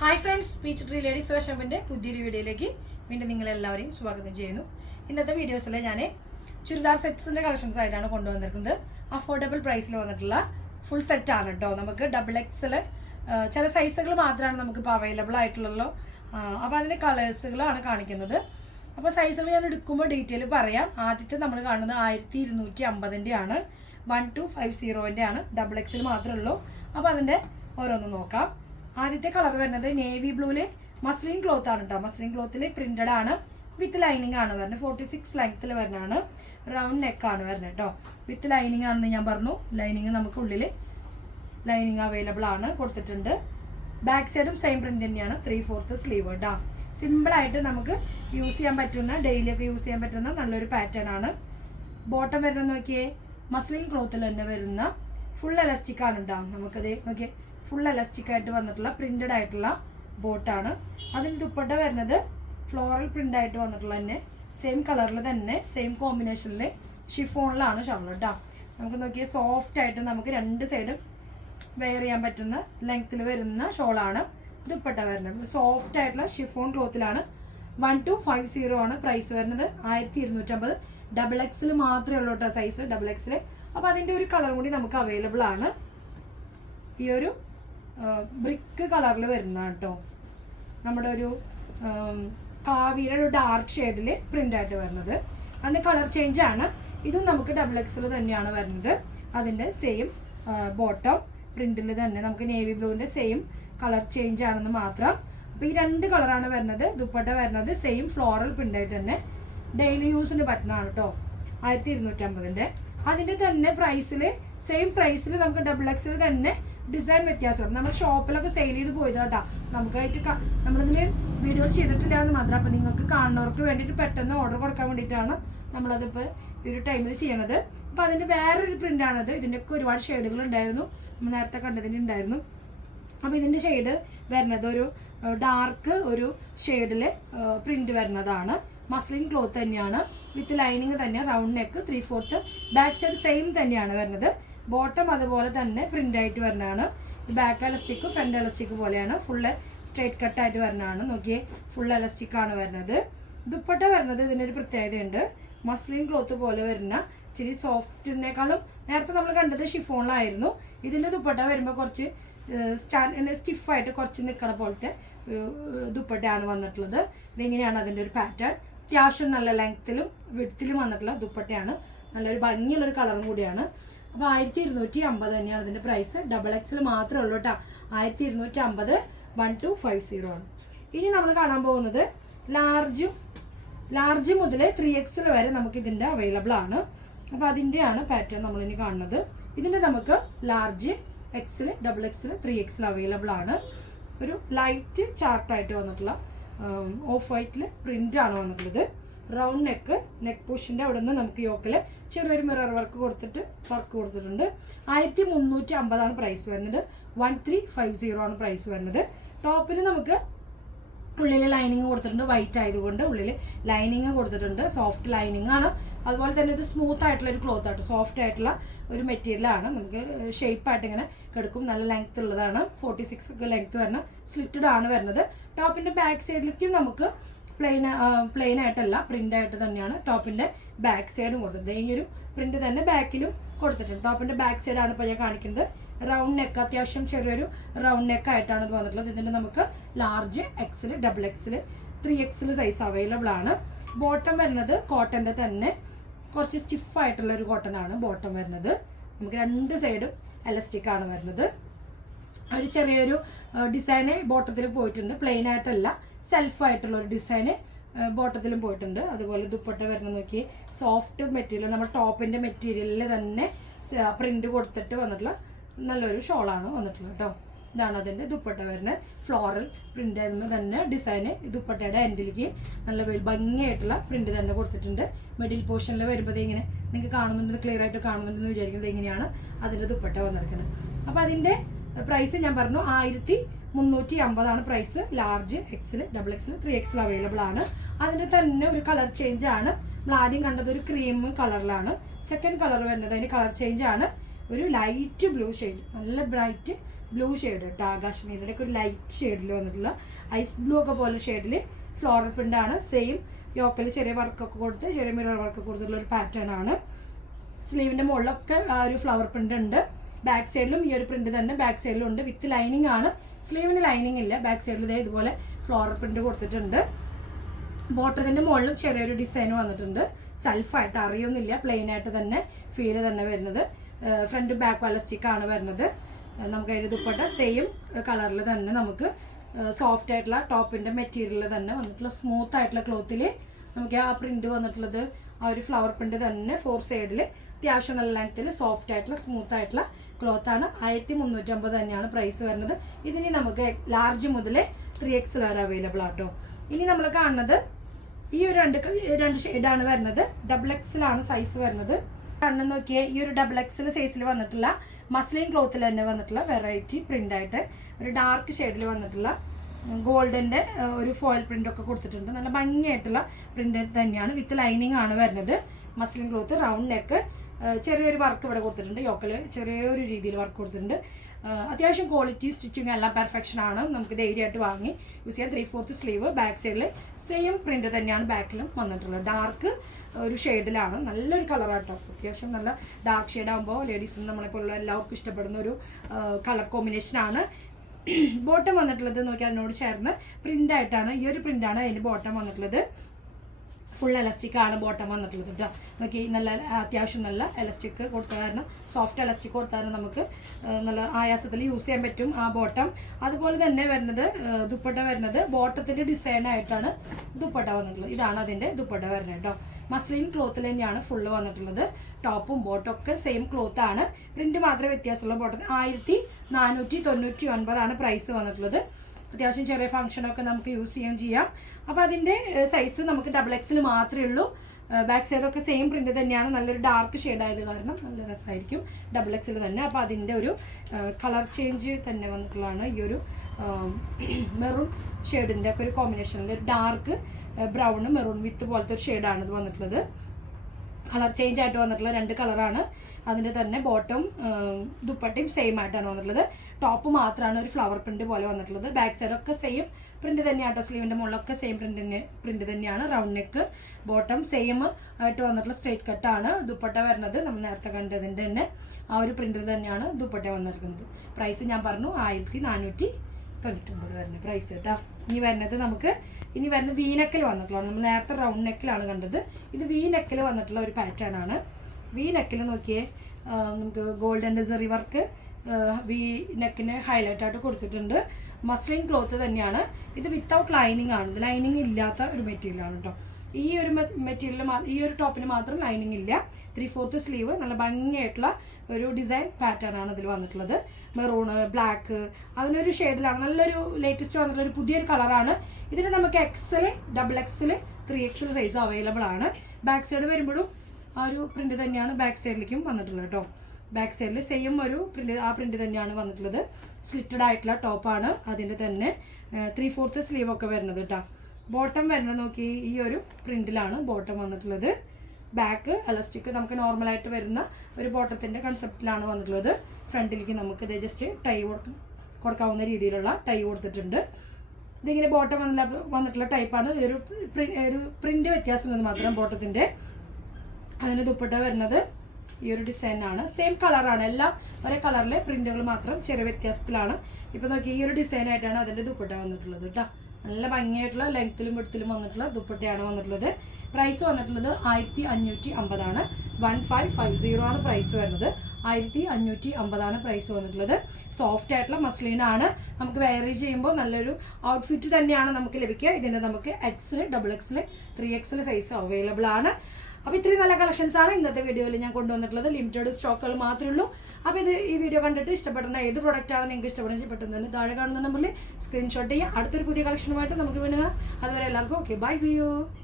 Hi friends peach tree ladies വേഷപ്പിന്റെ പുതിയൊരു വീഡിയോയിലേക്ക് വീണ്ടും നിങ്ങളെല്ലാവരെയും സ്വാഗതം ചെയ്യുന്നു. ഇന്നത്തെ വീഡിയോസിൽ ഞാൻ ചുരിദാർ സെറ്റ്സിന്റെ കളക്ഷൻസ് ആയിട്ടാണ് കൊണ്ടുവന്നിരിക്കുന്നത്. അഫോർഡബിൾ പ്രൈസിൽ വന്നിട്ടുള്ള ഫുൾ സെറ്റാണ് കേട്ടോ നമുക്ക് ഡബിൾ എക്സിൽ ചില സൈസുകൾ മാത്രമാണ് നമുക്ക് ഇപ്പോൾ അവൈലബിൾ ആയിട്ടുള്ളൂ അപ്പോൾ അതിന്റെ കളേഴ്സുകളാണ് കാണിക്കുന്നത്. അപ്പോൾ സൈസുകൾ ഞാൻ എടുക്കുമ്പോൾ ഡീറ്റെയിൽ പറയാം. ആദ്യത്തെ നമ്മൾ കാണുന്നത് ആയിരത്തി ഇരുന്നൂറ്റി അമ്പതിന്റെ ആണ് വൺ ടു ഫൈവ് സീറോന്റെ ആണ് ഡബിൾ എക്സിൽ മാത്രമേ ഉള്ളൂ. അപ്പോൾ അതിന്റെ ഓരോന്ന് നോക്കാം. ആദ്യത്തെ കളർ വരുന്നത് നേവി ബ്ലൂവിൽ മസ്ലിൻ ക്ലോത്ത് ആണ് കേട്ടോ മസ്ലിൻ ക്ലോത്തിൽ പ്രിന്റഡ് ആണ്. വിത്ത് ലൈനിങ് ആണ് വരുന്നത്. ഫോർട്ടി സിക്സ് ലെങ്ത്തിൽ വരുന്നതാണ്. റൗണ്ട് നെക്ക് ആണ് വരുന്നത് കേട്ടോ വിത്ത് ലൈനിങ് ആണെന്ന് ഞാൻ പറഞ്ഞു. ലൈനിങ് നമുക്ക് ഉള്ളിൽ ലൈനിങ് അവൈലബിൾ ആണ്. കൊടുത്തിട്ടുണ്ട്. ബാക്ക് സൈഡും സെയിം പ്രിന്റ് തന്നെയാണ്. ത്രീ ഫോർത്ത് സ്ലീവ് കേട്ടോ സിമ്പിളായിട്ട് നമുക്ക് യൂസ് ചെയ്യാൻ പറ്റുന്ന ഡെയിലി ഒക്കെ യൂസ് ചെയ്യാൻ പറ്റുന്ന നല്ലൊരു പാറ്റേൺ ആണ്. ബോട്ടം വരുന്നത് നോക്കിയേ. മസ്ലിൻ ക്ലോത്തിൽ തന്നെ വരുന്ന ഫുൾ എലാസ്റ്റിക് ആണ് ഉണ്ടാവും നമുക്കത് നോക്കിയേ. ഫുൾ എലാസ്റ്റിക് ആയിട്ട് വന്നിട്ടുള്ള പ്രിന്റഡ് ആയിട്ടുള്ള ബോട്ടാണ് അതിന് ദുപ്പട്ട വരുന്നത് ഫ്ലോറൽ പ്രിന്റ് ആയിട്ട് വന്നിട്ടുള്ള തന്നെ സെയിം കളറിൽ തന്നെ സെയിം കോമ്പിനേഷനിൽ ഷിഫോണിലാണ് ഷാൾ കേട്ടോ നമുക്ക് നോക്കിയാൽ സോഫ്റ്റ് ആയിട്ട് നമുക്ക് രണ്ട് സൈഡും വെയർ ചെയ്യാൻ പറ്റുന്ന ലെങ്ത്തിൽ വരുന്ന ഷോളാണ് ദുപ്പട്ട വരുന്നത്. സോഫ്റ്റ് ആയിട്ടുള്ള ഷിഫോൺ ക്ലോത്തിലാണ് വൺ ടു ഫൈവ് സീറോ ആണ് പ്രൈസ് വരുന്നത്. ആയിരത്തി ഇരുന്നൂറ്റമ്പത് ഡബിൾ എക്സിൽ മാത്രമേ ഉള്ളൂ കേട്ടോ സൈസ് ഡബിൾ എക്സിൽ അപ്പോൾ അതിന്റെ ഒരു കളർ കൂടി നമുക്ക് അവൈലബിൾ ആണ്. ഈ ഒരു ബ്രിക്ക് കളറിൽ വരുന്നതാണ് കേട്ടോ നമ്മുടെ ഒരു കാവിയുടെ ഒരു ഡാർക്ക് ഷെയ്ഡിൽ പ്രിന്റ് ആയിട്ട് വരുന്നത്. അതിന്റെ കളർ ചേഞ്ച് ആണ്. ഇതും നമുക്ക് ഡബിൾ എക്സിൽ തന്നെയാണ് വരുന്നത്. അതിന്റെ സെയിം ബോട്ടം പ്രിന്റിൽ തന്നെ നമുക്ക് നേവി ബ്ലൂവിന്റെ സെയിം കളർ ചേഞ്ച് ആണെന്ന് മാത്രം. അപ്പോൾ ഈ രണ്ട് കളറാണ് വരുന്നത്. ദുപ്പട്ട വരുന്നത് സെയിം ഫ്ലോറൽ പ്രിന്റ് ആയിട്ട് തന്നെ ഡെയിലി യൂസിന് ബട്ടണാണ് കേട്ടോ ആയിരത്തി ഇരുന്നൂറ്റമ്പതിന്റെ അതിന്റെ തന്നെ പ്രൈസിൽ സെയിം പ്രൈസിൽ നമുക്ക് ഡബിൾ എക്സിൽ തന്നെ ഡിസൈൻ വ്യത്യാസമുണ്ട്. നമ്മൾ ഷോപ്പിലൊക്കെ സെയിൽ ചെയ്ത് പോയത് കേട്ടോ നമുക്കായിട്ട് നമ്മളിതിൽ വീഡിയോ ചെയ്തിട്ടില്ല എന്ന് മാത്രം. അപ്പോൾ നിങ്ങൾക്ക് കാണുന്നവർക്ക് വേണ്ടിയിട്ട് പെട്ടെന്ന് ഓർഡർ കൊടുക്കാൻ വേണ്ടിയിട്ടാണ് നമ്മളതിപ്പോൾ ഈ ഒരു ടൈമിൽ ചെയ്യണത്. അപ്പോൾ അതിന്റെ വേറൊരു പ്രിന്റാണത് ഇതിന്റെയൊക്കെ ഒരുപാട് ഷെയ്ഡുകൾ ഉണ്ടായിരുന്നു. നമ്മൾ നേരത്തെ കണ്ടതിന്റെ ഉണ്ടായിരുന്നു. അപ്പോൾ ഇതിന്റെ ഷെയ്ഡ് വരുന്നത് ഒരു ഡാർക്ക് ഒരു ഷെയ്ഡിൽ പ്രിന്റ് വരുന്നതാണ്. മസ്ലിൻ ക്ലോത്ത് തന്നെയാണ്. വിത്ത് ലൈനിങ് തന്നെ. Round neck three fourth back side same തന്നെയാണ് വരുന്നത്. ബോട്ടം അതുപോലെ തന്നെ പ്രിന്റ് ആയിട്ട് വരുന്നതാണ് ബാക്ക് അലസ്റ്റിക്ക് ഫ്രണ്ട് അലസ്റ്റിക്ക് പോലെയാണ്. ഫുള്ള് സ്ട്രേറ്റ് കട്ടായിട്ട് വരുന്നതാണ് നോക്കിയേ ഫുൾ എലസ്റ്റിക് ആണ് വരുന്നത്. ദുപ്പട്ട വരുന്നത് ഇതിനൊരു പ്രത്യേകതയുണ്ട്. മസ്ലിൻ ക്ലോത്ത് പോലെ വരുന്ന ഇച്ചിരി സോഫ്റ്റിനേക്കാളും നേരത്തെ നമ്മൾ കണ്ടത് ഷിഫോണിലായിരുന്നു ഇതിന്റെ ദുപ്പട്ട വരുമ്പോൾ കുറച്ച് സ്റ്റാൻഡ് സ്റ്റിഫായിട്ട് കുറച്ച് നിൽക്കണ പോലത്തെ ഒരു ദുപ്പട്ടയാണ് വന്നിട്ടുള്ളത്. ഇതെങ്ങനെയാണ് അതിന്റെ ഒരു പാറ്റേൺ അത്യാവശ്യം നല്ല ലെങ്ത്തിലും വിഡ്ത്തിലും വന്നിട്ടുള്ള ദുപ്പട്ടയാണ്. നല്ലൊരു ഭംഗിയുള്ളൊരു കളറും കൂടിയാണ്. അപ്പോൾ ആയിരത്തി ഇരുന്നൂറ്റി അമ്പത് തന്നെയാണ് ഇതിന്റെ പ്രൈസ് ഡബിൾ എക്സിൽ മാത്രമേ ഉള്ളൂ കേട്ടോ ആയിരത്തി ഇരുന്നൂറ്റി അമ്പത് വൺ ടു ഫൈവ് സീറോ ആണ്. ഇനി നമ്മൾ കാണാൻ പോകുന്നത് ലാർജും ലാർജ് മുതൽ ത്രീ എക്സിൽ വരെ നമുക്ക് ഇതിന്റെ അവൈലബിൾ ആണ്. അപ്പോൾ അതിന്റെയാണ് പാറ്റേൺ നമ്മളിനി കാണുന്നത്. ഇതിന്റെ നമുക്ക് ലാർജ് എക്സിൽ ഡബിൾ എക്സിൽ ത്രീ എക്സിൽ അവൈലബിൾ ആണ്. ഒരു ലൈറ്റ് ചാർട്ടായിട്ട് വന്നിട്ടുള്ള ഓഫ് വൈറ്റിൽ ആണ് വന്നിട്ടുള്ളത്. റൗണ്ട് നെക്ക് നെക്ക് പുഷിന്റെ അവിടെ നിന്ന് നമുക്ക് യോക്കിൽ ചെറിയൊരു മിറർ വർക്ക് കൊടുത്തിട്ട് വർക്ക് കൊടുത്തിട്ടുണ്ട്. ആയിരത്തി മുന്നൂറ്റി അമ്പതാണ് പ്രൈസ് വരുന്നത്. വൺ ത്രീ ഫൈവ് സീറോ ആണ് പ്രൈസ് വരുന്നത്. ടോപ്പിന് നമുക്ക് ഉള്ളിൽ ലൈനിങ് കൊടുത്തിട്ടുണ്ട്. വൈറ്റ് ആയതുകൊണ്ട് ഉള്ളിൽ ലൈനിങ് കൊടുത്തിട്ടുണ്ട്. സോഫ്റ്റ് ലൈനിങ് ആണ്. അതുപോലെ തന്നെ ഇത് സ്മൂത്ത് ആയിട്ടുള്ള ഒരു ക്ലോത്ത് ആട്ടോ. സോഫ്റ്റ് ആയിട്ടുള്ള ഒരു മെറ്റീരിയൽ ആണ്. നമുക്ക് ഷേപ്പ് ആയിട്ട് ഇങ്ങനെ കിടക്കും. നല്ല ലെങ്ത് ഉള്ളതാണ്. ഫോർട്ടി സിക്സ് ലെങ്ത് വരുന്ന സ്ലിറ്റഡ് ആണ് വരുന്നത്. ടോപ്പിന്റെ ബാക്ക് സൈഡിലേക്കും നമുക്ക് പ്ലെയിൻ പ്ലെയിൻ ആയിട്ടല്ല പ്രിന്റ് ആയിട്ട് തന്നെയാണ്. ടോപ്പിന്റെ ബാക്ക് സൈഡും കൊടുത്തത്. ഈ ഒരു പ്രിന്റ് തന്നെ ബാക്കിലും കൊടുത്തിട്ടുണ്ട്. ടോപ്പിന്റെ ബാക്ക് സൈഡ് ആണ് ഇപ്പോൾ ഞാൻ കാണിക്കുന്നത്. റൗണ്ട് നെക്ക് അത്യാവശ്യം ചെറിയൊരു റൗണ്ട് നെക്ക് ആയിട്ടാണ് ഇത് വന്നിട്ടുള്ളത്. ഇതിന്റെ നമുക്ക് ലാർജ് എക്സിൽ ഡബിൾ എക്സിൽ ത്രീ എക്സിൽ സൈസ് അവൈലബിൾ ആണ്. ബോട്ടം വരുന്നത് കോട്ടന്റെ തന്നെ. കുറച്ച് സ്റ്റിഫ് ആയിട്ടുള്ള ഒരു കോട്ടൺ ആണ് ബോട്ടം വരുന്നത്. നമുക്ക് രണ്ട് സൈഡും എലസ്റ്റിക് ആണ് വരുന്നത്. ഒരു ചെറിയൊരു ഡിസൈന് ബോട്ടത്തിൽ പോയിട്ടുണ്ട്. പ്ലെയിൻ ആയിട്ടല്ല സെൽഫ് ആയിട്ടുള്ള ഒരു ഡിസൈന് ബോട്ടത്തിലും പോയിട്ടുണ്ട്. അതുപോലെ ദുപ്പട്ട വരുന്ന നോക്കി. സോഫ്റ്റ് മെറ്റീരിയൽ നമ്മുടെ ടോപ്പിന്റെ മെറ്റീരിയലിൽ തന്നെ പ്രിന്റ് കൊടുത്തിട്ട് വന്നിട്ടുള്ള നല്ലൊരു ഷോളാണ് വന്നിട്ടുള്ളത് കേട്ടോ ഇതാണ് അതിന്റെ ദുപ്പട്ട വരുന്നത് ഫ്ലോറൽ പ്രിന്റ് തന്നെ ഡിസൈന് ദുപ്പട്ടയുടെ എൻഡിലേക്ക് നല്ല ഭംഗിയായിട്ടുള്ള പ്രിന്റ് തന്നെ കൊടുത്തിട്ടുണ്ട്. മിഡിൽ പോർഷനിൽ വരുമ്പോൾ ഇങ്ങനെ നിങ്ങൾക്ക് കാണുന്നുണ്ട് ക്ലിയർ ആയിട്ട് കാണുന്നുണ്ടെന്ന് വിചാരിക്കുന്നത് ഇങ്ങനെയാണ് അതിന്റെ ദുപ്പട്ട വന്നിരിക്കുന്നത്. അപ്പോൾ അതിന്റെ പ്രൈസ് ഞാൻ പറഞ്ഞു ആയിരത്തി മുന്നൂറ്റി അമ്പതാണ് പ്രൈസ് ലാർജ് എക്സിൽ ഡബിൾ എക്സിൽ ത്രീ എക്സിൽ അവൈലബിൾ ആണ്. അതിന്റെ തന്നെ ഒരു കളർ ചേഞ്ച് ആണ്. നമ്മൾ ആദ്യം കണ്ടത് ഒരു ക്രീം കളറിലാണ് സെക്കൻഡ് കളർ വരുന്നത് അതിന് കളർ ചേഞ്ച് ആണ്. ഒരു ലൈറ്റ് ബ്ലൂ ഷെയ്ഡ് നല്ല ബ്രൈറ്റ് ബ്ലൂ ഷെയ്ഡ് കേട്ടോ ആകാശ് ഒക്കെ ഒരു ലൈറ്റ് ഷെയ്ഡിൽ വന്നിട്ടുള്ള ഐസ് ബ്ലൂ ഒക്കെ പോലെ ഷെയ്ഡിൽ ഫ്ലോറൽ പ്രിന്റ് ആണ്. സെയിം യോക്കൽ ചെറിയ വർക്കൊക്കെ കൊടുത്ത് ചെറിയ മിറർ വർക്ക് കൊടുത്തിട്ടുള്ള ഒരു പാറ്റേൺ ആണ്. സ്ലീവിന്റെ മുകളിലൊക്കെ ആ ഒരു ഫ്ലവർ പ്രിന്റ് ഉണ്ട്. ബാക്ക് സൈഡിലും ഈ ഒരു പ്രിന്റ് തന്നെ ബാക്ക് സൈഡിലും ഉണ്ട് വിത്ത് ലൈനിങ് ആണ്. സ്ലീവിന് ലൈനിങ് ഇല്ല. ബാക്ക് സൈഡിൽ ഇതേ ഇതുപോലെ ഫ്ലോറൽ പ്രിന്റ് കൊടുത്തിട്ടുണ്ട്. ബോട്ടത്തിന്റെ മുകളിലും ചെറിയൊരു ഡിസൈൻ വന്നിട്ടുണ്ട്. സെൽഫായിട്ട് അറിയൊന്നുമില്ല. പ്ലെയിൻ ആയിട്ട് തന്നെ ഫീൽ തന്നെ വരുന്നത്. ഫ്രണ്ട് ബാക്ക് വല്ല സ്റ്റിക്കാണ് വരുന്നത്. നമുക്ക് അതിന്റെ ദുപ്പട്ട സെയിം കളറിൽ തന്നെ നമുക്ക് സോഫ്റ്റ് ആയിട്ടുള്ള ടോപ്പിന്റെ മെറ്റീരിയൽ തന്നെ വന്നിട്ടുള്ള സ്മൂത്ത് ആയിട്ടുള്ള ക്ലോത്തിൽ നമുക്ക് ആ പ്രിന്റ് വന്നിട്ടുള്ളത് ആ ഒരു ഫ്ലവർ പ്രിന്റ് തന്നെ ഫോർ സൈഡിൽ അത്യാവശ്യം നല്ല ലെങ്ത്തിൽ സോഫ്റ്റ് ആയിട്ടുള്ള സ്മൂത്ത് ആയിട്ടുള്ള ക്ലോത്ത് ആണ്. ആയിരത്തി മുന്നൂറ്റമ്പത് തന്നെയാണ് പ്രൈസ് വരുന്നത്. ഇതിന് നമുക്ക് ലാർജ് മുതൽ ത്രീ എക്സ് വരെ അവൈലബിൾ ആട്ടോ. ഇനി നമ്മൾ കാണുന്നത് ഈ ഒരു രണ്ട് രണ്ട് ഷെയ്ഡാണ് വരുന്നത്. ഡബിൾ എക്സിലാണ് സൈസ് വരുന്നത്. കണ്ണ് നോക്കിയാൽ ഈ ഒരു ഡബിൾ എക്സൽ സൈസിൽ വന്നിട്ടുള്ള മസ്ലിൻ ക്ലോത്തിൽ തന്നെ വന്നിട്ടുള്ള വെറൈറ്റി പ്രിന്റ് ആയിട്ട് ഒരു ഡാർക്ക് ഷെയ്ഡിൽ വന്നിട്ടുള്ള ഗോൾഡന്റെ ഒരു ഫോയിൽ പ്രിന്റ് ഒക്കെ കൊടുത്തിട്ടുണ്ട്. നല്ല ഭംഗിയായിട്ടുള്ള പ്രിന്റ് തന്നെയാണ്. വിത്ത് ലൈനിങ് ആണ് വരുന്നത്. മസ്ലിൻ ക്ലോത്ത് റൗണ്ട് നെക്ക് ചെറിയൊരു വർക്ക് ഇവിടെ കൊടുത്തിട്ടുണ്ട് യോക്കൽ ചെറിയൊരു രീതിയിൽ വർക്ക് കൊടുത്തിട്ടുണ്ട്. അത്യാവശ്യം ക്വാളിറ്റി സ്റ്റിച്ചിങ് എല്ലാം പെർഫെക്ഷൻ ആണ്. നമുക്ക് ധൈര്യമായിട്ട് വാങ്ങി യൂസ് ചെയ്യാം. ത്രീ ഫോർത്ത് സ്ലീവ് ബാക്ക് സൈഡിൽ സെയിം പ്രിന്റ് തന്നെയാണ് ബാക്കിലും വന്നിട്ടുള്ളത്. ഡാർക്ക് ഒരു ഷെയ്ഡിലാണ് നല്ലൊരു കളറാട്ടോ അത്യാവശ്യം നല്ല ഡാർക്ക് ഷെയ്ഡ് ആകുമ്പോൾ ലേഡീസിന് നമ്മളെപ്പോലുള്ള എല്ലാവർക്കും ഇഷ്ടപ്പെടുന്ന ഒരു കളർ കോമ്പിനേഷനാണ് ബോട്ടം വന്നിട്ടുള്ളത് നോക്കി അതിനോട് ചേർന്ന് പ്രിന്റായിട്ടാണ് ഈ ഒരു പ്രിന്റാണ് അതിന്റെ ബോട്ടം വന്നിട്ടുള്ളത്. ഫുൾ ആണ് ബോട്ടം വന്നിട്ടുള്ളത് കേട്ടോ നമുക്ക് നല്ല അത്യാവശ്യം നല്ല എലസ്റ്റിക് കൊടുത്ത കാരണം സോഫ്റ്റ് എലസ്റ്റിക് കൊടുത്ത കാരണം നമുക്ക് നല്ല ആയാസത്തിൽ യൂസ് ചെയ്യാൻ പറ്റും ആ ബോട്ടം അതുപോലെ തന്നെ വരുന്നത് ദുപ്പട്ട വരുന്നത് ബോട്ടത്തിന്റെ ഡിസൈൻ ആയിട്ടാണ് ദുപ്പട്ട വന്നിട്ടുള്ളത്. ഇതാണ് അതിന്റെ ദുപ്പട്ട വരുന്നത് കേട്ടോ മസ്ലിൻ ക്ലോത്തിൽ തന്നെയാണ് ഫുള്ള് വന്നിട്ടുള്ളത്. ടോപ്പും ബോട്ടും ഒക്കെ സെയിം ക്ലോത്ത് ആണ്. പ്രിന്റ് മാത്രമേ വ്യത്യാസമുള്ള. ബോട്ടം ആയിരത്തി നാനൂറ്റി തൊണ്ണൂറ്റി ഒൻപതാണ് പ്രൈസ് വന്നിട്ടുള്ളത്. അത്യാവശ്യം ചെറിയ ഫംഗ്ഷനൊക്കെ നമുക്ക് യൂസ് ചെയ്യാൻ ചെയ്യാം. അപ്പോൾ അതിന്റെ സൈസ് നമുക്ക് ഡബിൾ എക്സിൽ മാത്രമേ ഉള്ളൂ. ബാക്ക് സൈഡൊക്കെ സെയിം പ്രിന്റ് തന്നെയാണ്. നല്ലൊരു ഡാർക്ക് ഷെയ്ഡ് ആയത് കാരണം നല്ല രസമായിരിക്കും ഡബിൾ എക്സിൽ തന്നെ. അപ്പോൾ അതിന്റെ ഒരു കളർ ചേഞ്ച് തന്നെ വന്നിട്ടുള്ളതാണ് ഈ ഒരു മെറൂൺ ഷെയ്ഡിന്റെ ഒക്കെ ഒരു കോമ്പിനേഷനിൽ ഡാർക്ക് ബ്രൗൺ മെറൂൺ വിത്ത് പോലത്തെ ഒരു ഷെയ്ഡാണ് ഇത് വന്നിട്ടുള്ളത്. കളർ ചേഞ്ച് ആയിട്ട് വന്നിട്ടുള്ള രണ്ട് കളറാണ്. അതിന്റെ തന്നെ ബോട്ടം ദുപ്പട്ടയും സെയിം ആയിട്ടാണ് വന്നിട്ടുള്ളത്. ടോപ്പ് മാത്രമാണ് ഒരു ഫ്ലവർ പ്രിന്റ് പോലെ വന്നിട്ടുള്ളത്. ബാക്ക് സൈഡൊക്കെ സെയിം പ്രിന്റ് തന്നെയാട്ടോ സ്ലീവിന്റെ മുകളിലൊക്കെ സെയിം പ്രിന്റ് പ്രിന്റ് തന്നെയാണ്. റൗണ്ട് നെക്ക് ബോട്ടം സെയിം ആയിട്ട് വന്നിട്ടുള്ള സ്ട്രേറ്റ് കട്ടാണ് ദുപ്പട്ട വരുന്നത് നമ്മൾ നേരത്തെ കണ്ടതിന്റെ തന്നെ ആ ഒരു പ്രിന്റിൽ തന്നെയാണ് ദുപ്പട്ട വന്നിരിക്കുന്നത്. പ്രൈസ് ഞാൻ പറഞ്ഞു ആയിരത്തി നാനൂറ്റി തൊണ്ണൂറ്റൊമ്പത് വരുന്നത് പ്രൈസ് കേട്ടോ ഇനി വരുന്നത് നമുക്ക് ഇനി വരുന്നത് വി നെക്കിൽ വന്നിട്ടുള്ള നമ്മൾ നേരത്തെ റൗണ്ട് നെക്കിലാണ് കണ്ടത്. ഇത് വി നെക്കിൽ വന്നിട്ടുള്ള ഒരു പാറ്റേൺ ആണ്. വി നെക്കിൽ നോക്കിയേ നമുക്ക് ഗോൾഡൻ ഡെസറി വർക്ക് വി നെക്കിന് ഹൈലൈറ്റ് ആയിട്ട് കൊടുത്തിട്ടുണ്ട്. മസ്ലിൻ ക്ലോത്ത് തന്നെയാണ്. ഇത് വിത്തൗട്ട് ലൈനിങ് ആണ്. ലൈനിങ് ഇല്ലാത്ത ഒരു മെറ്റീരിയൽ ആണ് കേട്ടോ ഈ ഒരു മെറ്റീരിയൽ ഈ ഒരു ടോപ്പിന് മാത്രം ലൈനിങ് ഇല്ല. ത്രീ ഫോർത്ത് സ്ലീവ് നല്ല ഭംഗിയായിട്ടുള്ള ഒരു ഡിസൈൻ പാറ്റേൺ ആണ് ഇതിൽ വന്നിട്ടുള്ളത്. മെറൂണ് ബ്ലാക്ക് അങ്ങനെ ഒരു ഷെയ്ഡിലാണ് നല്ലൊരു ലേറ്റസ്റ്റ് വന്നിട്ടുള്ള ഒരു പുതിയൊരു കളറാണ് ഇതിൽ നമുക്ക് XL double XL three XL size available ആണ്. ബാക്ക് സൈഡ് വരുമ്പോഴും ആ ഒരു പ്രിന്റ് തന്നെയാണ് ബാക്ക് സൈഡിലേക്കും വന്നിട്ടുള്ളത് കേട്ടോ ബാക്ക് സൈഡിൽ സെയിം ഒരു പ്രിന്റ് ആ പ്രിന്റ് തന്നെയാണ് വന്നിട്ടുള്ളത്. സ്ലിറ്റഡ് ആയിട്ടുള്ള ടോപ്പാണ് അതിന്റെ തന്നെ ത്രീ ഫോർത്ത് സ്ലീവ് ഒക്കെ വരുന്നത് കേട്ടോ ബോട്ടം വരുന്നത് നോക്കി ഈ ഒരു പ്രിന്റിലാണ് ബോട്ടം വന്നിട്ടുള്ളത്. ബാക്ക് അലസ്റ്റിക് നമുക്ക് നോർമലായിട്ട് വരുന്ന ഒരു ബോട്ടത്തിന്റെ കൺസെപ്റ്റിലാണ് വന്നിട്ടുള്ളത്. ഫ്രണ്ടിലേക്ക് നമുക്ക് ഇത് ജസ്റ്റ് ടൈ കൊടുക്കാവുന്ന രീതിയിലുള്ള ടൈ കൊടുത്തിട്ടുണ്ട്. ഇതിങ്ങനെ ബോട്ടം വന്നില്ല വന്നിട്ടുള്ള ടൈപ്പാണ് ഒരു ഒരു പ്രിന്റ് വ്യത്യാസമുള്ളത് മാത്രം ബോട്ടത്തിന്റെ അതിന് ദുപ്പട്ട വരുന്നത് ഈ ഒരു ഡിസൈൻ ആണ്. സെയിം കളറാണ് എല്ലാം ഒരേ കളറിലെ പ്രിന്റുകൾ മാത്രം ചെറിയ വ്യത്യാസത്തിലാണ്. ഇപ്പൊ നോക്കി ഈ ഒരു ഡിസൈൻ ആയിട്ടാണ് അതിന്റെ ദുപ്പട്ട വന്നിട്ടുള്ളത് കേട്ടോ നല്ല ഭംഗിയായിട്ടുള്ള ലെങ്ത്തിലും വെടുത്തിലും വന്നിട്ടുള്ള ദുപ്പട്ടയാണ് വന്നിട്ടുള്ളത്. പ്രൈസ് വന്നിട്ടുള്ളത് ആയിരത്തി അഞ്ഞൂറ്റി അമ്പതാണ്. വൺ ഫൈവ് ഫൈവ് സീറോ ആണ് പ്രൈസ് വരുന്നത്. ആയിരത്തി അഞ്ഞൂറ്റി അമ്പതാണ് പ്രൈസ് വന്നിട്ടുള്ളത്. സോഫ്റ്റ് ആയിട്ടുള്ള മസ്ലിൻ ആണ്. നമുക്ക് വെയറി ചെയ്യുമ്പോൾ നല്ലൊരു ഔട്ട്ഫിറ്റ് തന്നെയാണ് നമുക്ക് ലഭിക്കുക. ഇതിന്റെ നമുക്ക് എക്സിൽ ഡബിൾ എക്സിൽ ത്രീ എക്സിൽ സൈസ് അവൈലബിൾ ആണ്. അപ്പോൾ ഇത്രയും നല്ല കളക്ഷൻസ് ആണ് ഇന്നത്തെ വീഡിയോയിൽ ഞാൻ കൊണ്ടുവന്നിട്ടുള്ളത്. ലിമിറ്റഡ് സ്റ്റോക്കുകൾ മാത്രമേ ഉള്ളൂ. അപ്പോൾ ഇത് ഈ വീഡിയോ കണ്ടിട്ട് ഇഷ്ടപ്പെടുന്ന ഏത് പ്രോഡക്റ്റ് ആണ് നിങ്ങൾക്ക് ഇഷ്ടപ്പെടുന്നത് പെട്ടെന്ന് താഴെ കാണുന്ന നമ്പറിൽ സ്ക്രീൻഷോട്ട് ചെയ്യുക. അടുത്തൊരു പുതിയ കളക്ഷനുമായിട്ട് നമുക്ക് വീണ്ടുക അതുവരെ എല്ലാവർക്കും ഓക്കെ ബൈ സിയോ